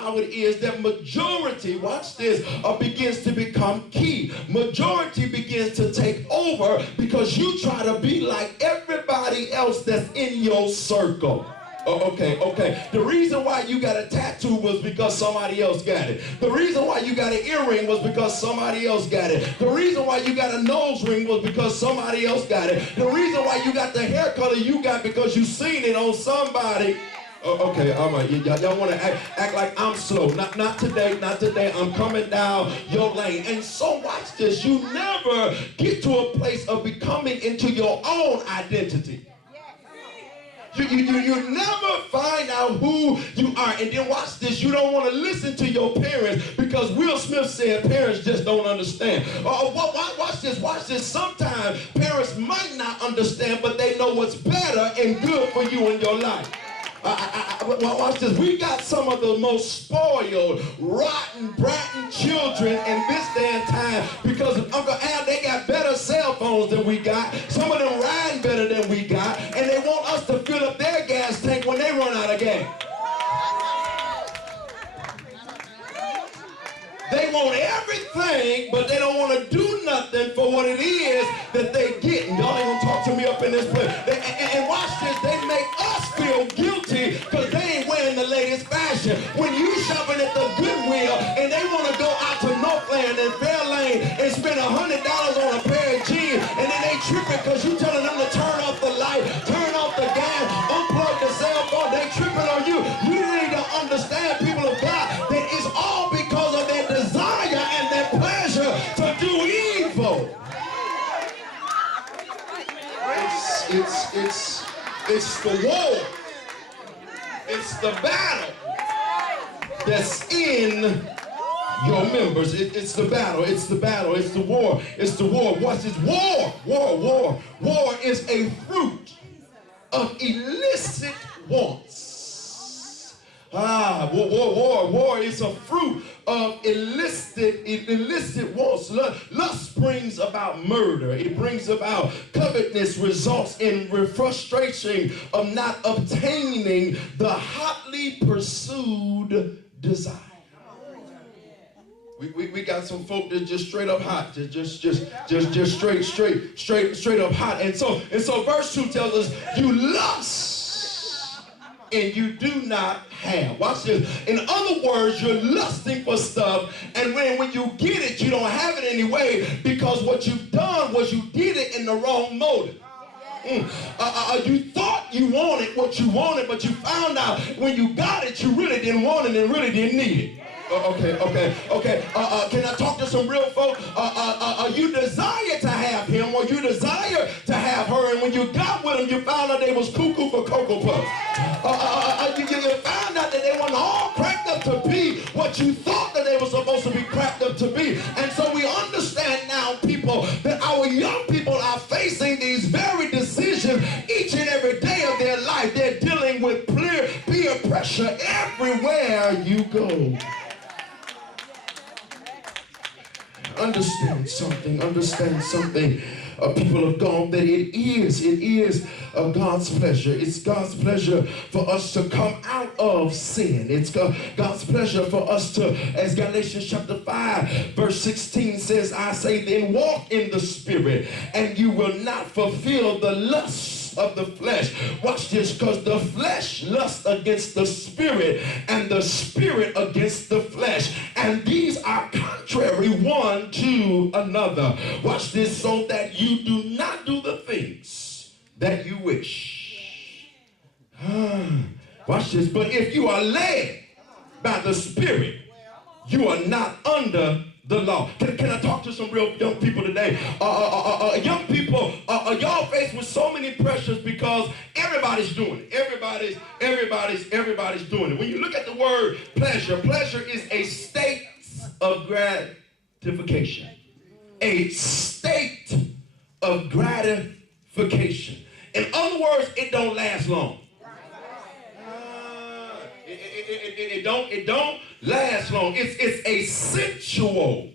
how it is that majority, watch this, begins to become key. Majority begins to take over because you try to be like everybody else that's in your circle. Oh, okay. The reason why you got a tattoo was because somebody else got it. The reason why you got an earring was because somebody else got it. The reason why you got a nose ring was because somebody else got it. The reason why you got the hair color you got because you seen it on somebody. Oh, okay, all right. Y'all want to act like I'm slow. Not today. I'm coming down your lane. And so watch this. You never get to a place of becoming into your own identity. You never find out who you are. And then watch this. You don't want to listen to your parents because Will Smith said parents just don't understand. Watch this. Sometimes parents might not understand, but they know what's better and good for you in your life. Watch this. We got some of the most spoiled, rotten, bratty children in this day and time because of Uncle Al. They got better cell phones than we got. Some of them riding better than we got, and they want us to fill up their gas tank when they run out of gas. They want everything, but they don't want to do nothing for what it is that they get. And y'all ain't going to talk to me up in this place. And watch this. They make us feel guilty because they ain't wearing the latest fashion. When you shopping at the Goodwill and they want to go out to Northland and Fairlane and spend $100 on a pair of jeans, and then they tripping because you telling them to turn off the light, turn off the gas, unplug the cell phone. They tripping on you. You need to understand, people of God, that it's all because of their desire and their pleasure to do evil. It's the war. It's the battle that's in your members. It's the battle. It's the battle. It's the war. It's the war. Watch this. War. War is a fruit of illicit wants. War is a fruit of illicit wants. Lust brings about murder. It brings about covetousness, results in frustration of not obtaining the hotly pursued desire. We got some folk that just straight up hot, just straight up hot. And so verse 2 tells us you lust and you do not have. Watch this. In other words, you're lusting for stuff, and when you get it, you don't have it anyway because what you've done was you did it in the wrong motive. You thought you wanted what you wanted, but you found out when you got it, you really didn't want it and really didn't need it. Okay. Can I talk to some real folk? You desire to have him or you desire to have her, and when you got with them, you found out they was cuckoo for Cocoa Puffs. You found out that they weren't all cracked up to be what you thought that they were supposed to be cracked up to be. And so we understand now, people, that our young people are facing these very decisions each and every day of their life. They're dealing with peer pressure everywhere you go. Understand something. People of God, that it is God's pleasure. It's God's pleasure for us to come out of sin. It's God's pleasure for us to, as Galatians chapter 5 verse 16 says, I say then walk in the Spirit and you will not fulfill the lusts of the flesh. Watch this, because the flesh lusts against the Spirit and the Spirit against the flesh, and these are contrary one to another. Watch this, so that you do not do the things that you wish. Watch this, but if you are led by the Spirit, you are not under the law. Can I talk to some real young people today? Young people, y'all faced with so many pressures because everybody's doing it. Everybody's doing it. When you look at the word pleasure is a state of gratification. A state of gratification. In other words, it don't last long. It don't last long. It's a sensual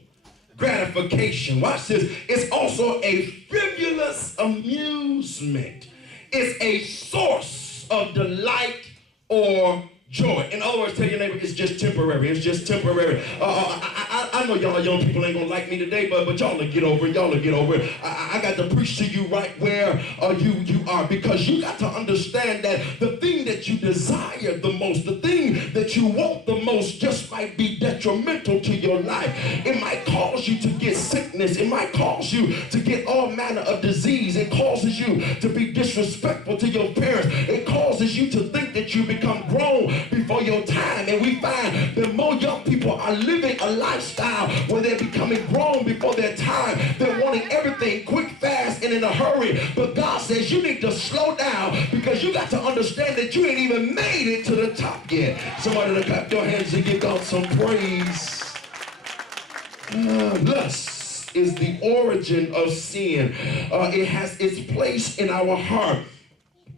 gratification. Watch this. It's also a frivolous amusement. It's a source of delight or joy. In other words, tell your neighbor it's just temporary. It's just temporary. I know y'all young people ain't gonna like me today, but y'all will get over it. Y'all will get over it. I got to preach to you right where you are, because you got to understand that the thing that you desire the most, the thing that you want the most, just might be detrimental to your life. It might cause you to get sickness. It might cause you to get all manner of disease. It causes you to be disrespectful to your parents. It causes you to think that you become grown before your time. And we find that more young people are living a lifestyle where they're becoming grown before their time. They're wanting everything quick, fast, and in a hurry. But God says you need to slow down, because you got to understand that you ain't even made it to the top yet. Somebody to clap your hands and give God some praise. Lust is the origin of sin. It has its place in our heart,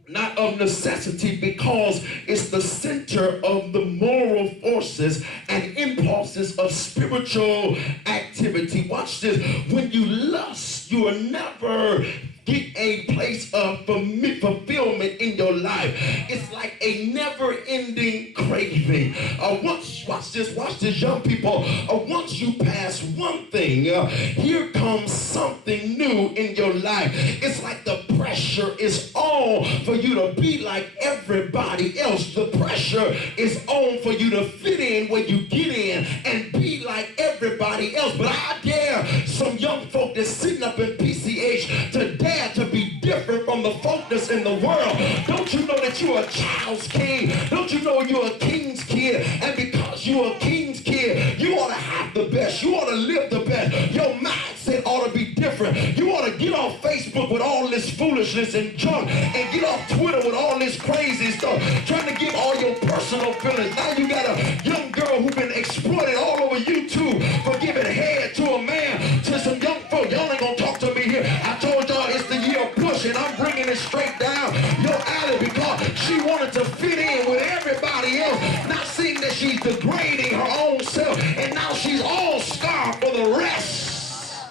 not of necessity, because it's the center of the moral forces and impulses of spiritual activity. Watch this. When you lust, you will never get a place of fulfillment in your life. It's like a never-ending craving. Watch this, young people. Once you pass one thing, here comes something new in your life. It's like the pressure is on for you to be like everybody else. The pressure is on for you to fit in where you get in and be like everybody else. But I dare some young folk that's sitting up in PCH to dare to be different from the folk that's in the world. Don't you know that you're a child's king? Don't you know you're a king's kid? And because you're a king's kid, you ought to have the best. You ought to live the best. Your mindset ought to be different. You ought to get off Facebook with all this foolishness and junk, and get off Twitter with all this crazy stuff, trying to give all your personal feelings. Now you got a young girl who's been exploited all over YouTube for giving head to a man, to some young folk. Y'all ain't gonna talk to me here. I told y'all it's the year of push, and I'm bringing it straight down your alley, because she wanted to fit in with everybody else, not seeing that she's degrading her own self, and now she's all scarred for the rest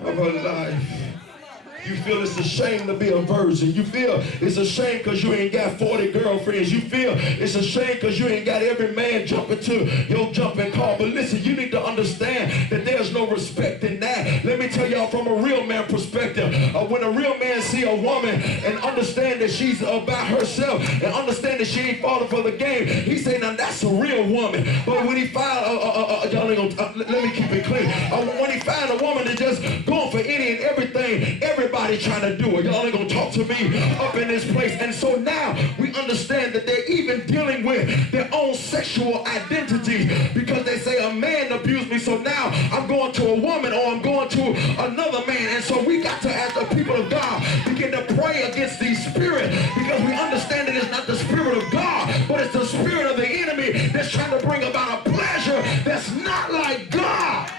of her life. You feel it's a shame to be a virgin. You feel it's a shame because you ain't got 40 girlfriends. You feel it's a shame because you ain't got every man jumping to your jumping car. But listen, you need to understand that there's no respect in that. Let me tell y'all from a real man perspective. When a real man see a woman and understand that she's about herself and understand that she ain't falling for the game, he say, now that's a real woman. But when he find, y'all ain't gonna, let me keep it clean. When he find a woman that just going for any and everything, everybody trying to do it. Y'all ain't gonna talk to me up in this place. And so now we understand that they're even dealing with their own sexual identity, because they say a man abused me, so now I'm going to a woman, or I'm going to another man. And so we got to, as the people of God, begin to pray against these spirits, because we understand that it's not the spirit of God, but it's the spirit of the enemy that's trying to bring about a pleasure that's not like God.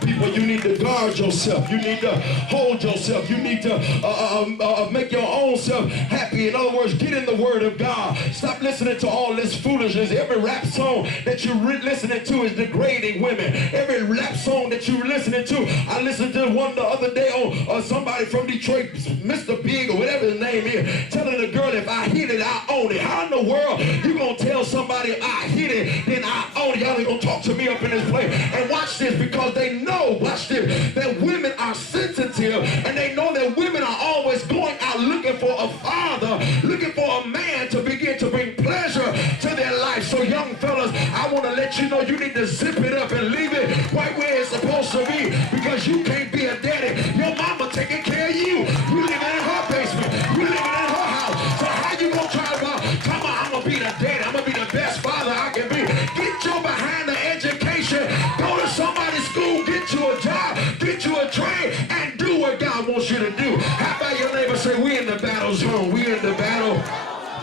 People, you need to guard yourself. You need to hold yourself. You need to make your own self happy. In other words, get in the Word of God. Stop listening to all this foolishness. Every rap song that you're listening to is degrading women. Every rap song that you're listening to, I listened to one the other day on somebody from Detroit, Mr. Big or whatever his name is, telling the girl, if I hit it, I own it. How in the world you gonna tell somebody I hit it, then I own it? Y'all ain't gonna talk to me up in this place. And watch this, because they know, watch this, that women are sensitive, and they know that women are always going out looking for a father, looking for a man to begin to bring pleasure to their life. So young fellas, I want to let you know you need to zip it up and leave it right where it's supposed to be, because you can't be a daddy. Your mama taking care of you. You living in her basement. You living in her house. So how you gonna try about, I'm gonna be the daddy, I'm gonna be the best father I can be? Get your behind the education. Go to somebody's school, get you a job, get you a trade, and do what God wants you to do. How about your neighbor say, we in the battle zone, we in the battle.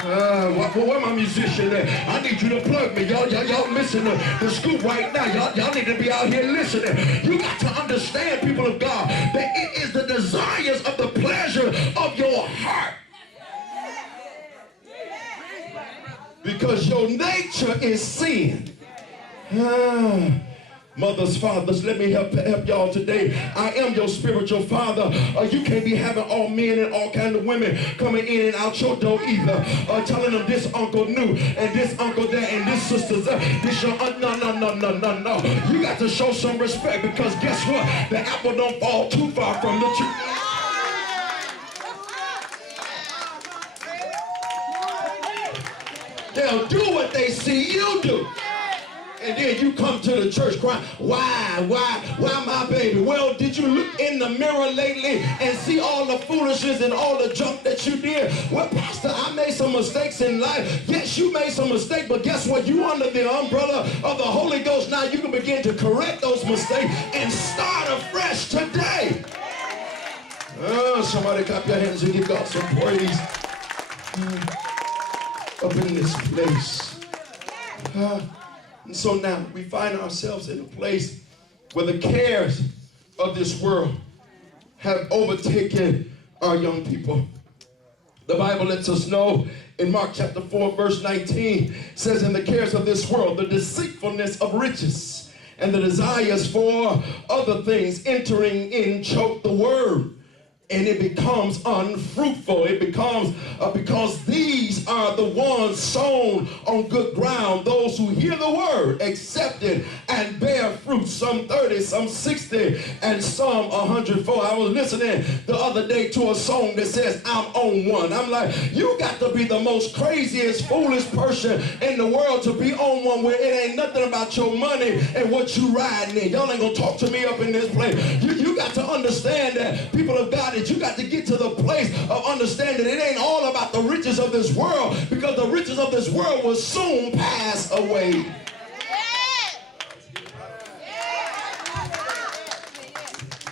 Where my musician at? I need you to plug me. Y'all missing the scoop right now. Y'all need to be out here listening. You got to understand, people of God, that it is the desires of the pleasure of your heart. Because your nature is sin. mothers, fathers, let me help y'all today. I am your spiritual father. You can't be having all men and all kinds of women coming in and out your door either. Telling them this uncle knew and this uncle there and this sister's this your no. You got to show some respect, because guess what? The apple don't fall too far from the tree. They'll do what they see you do. And then you come to the church crying, why my baby? Well, did you look in the mirror lately and see all the foolishness and all the junk that you did? Well, Pastor, I made some mistakes in life. Yes, you made some mistakes, but guess what? You under the umbrella of the Holy Ghost. Now you can begin to correct those mistakes and start afresh today. Oh, somebody clap your hands and give God some praise up in this place. And so now we find ourselves in a place where the cares of this world have overtaken our young people. The Bible lets us know in Mark chapter 4, verse 19, says, in the cares of this world, the deceitfulness of riches and the desires for other things entering in choke the word. And it becomes unfruitful. It becomes, because these are the ones sown on good ground, those who hear the word, accept it, and bear fruit, some 30, some 60, and some 100-fold. I was listening the other day to a song that says, I'm on one. I'm like, you got to be the most craziest, foolish person in the world to be on one where it ain't nothing about your money and what you riding in. Y'all ain't going to talk to me up in this place. You got to understand that, people of God, you got to get to the place of understanding it ain't all about the riches of this world, because the riches of this world will soon pass away.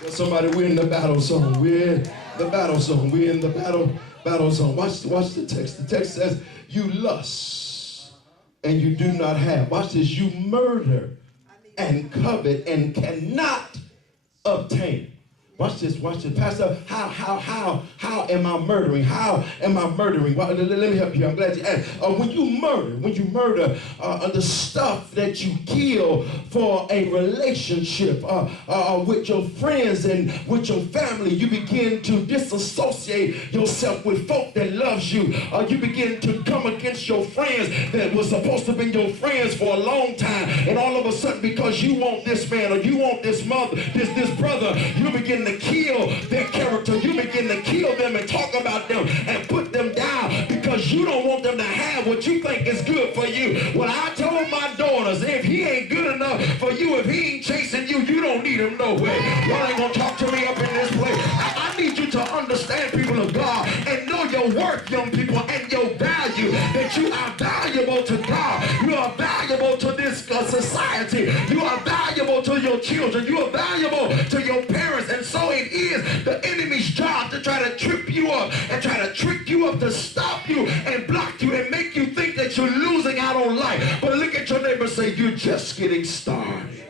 Well, somebody, we're in the battle zone. We're in the battle zone. We're in the battle zone. Watch the text. The text says, you lust and you do not have. Watch this. You murder and covet and cannot obtain. Watch this, Pastor, how am I murdering? How am I murdering? Well, let me help you. I'm glad you asked. When you murder the stuff that you kill for a relationship with your friends and with your family, you begin to disassociate yourself with folk that loves you. You begin to come against your friends that were supposed to be your friends for a long time, and all of a sudden, because you want this man or you want this mother, this brother, you begin to kill their character. You begin to kill them and talk about them and put them down because you don't want them to have what you think is good for you. Well, I told my daughters, if he ain't good enough for you, if he ain't chasing you, you don't need him no way. Y'all ain't gonna talk to me up in this place. I need you to understand, people of God, and know your worth, young people, and your value, that you are valuable to God. You are valuable to this society. You are valuable to your children. You are valuable to your parents. And so it is the enemy's job to try to trip you up and try to trick you up to stop you and block you and make you think that you're losing out on life. But look at your neighbor and say, you're just getting started.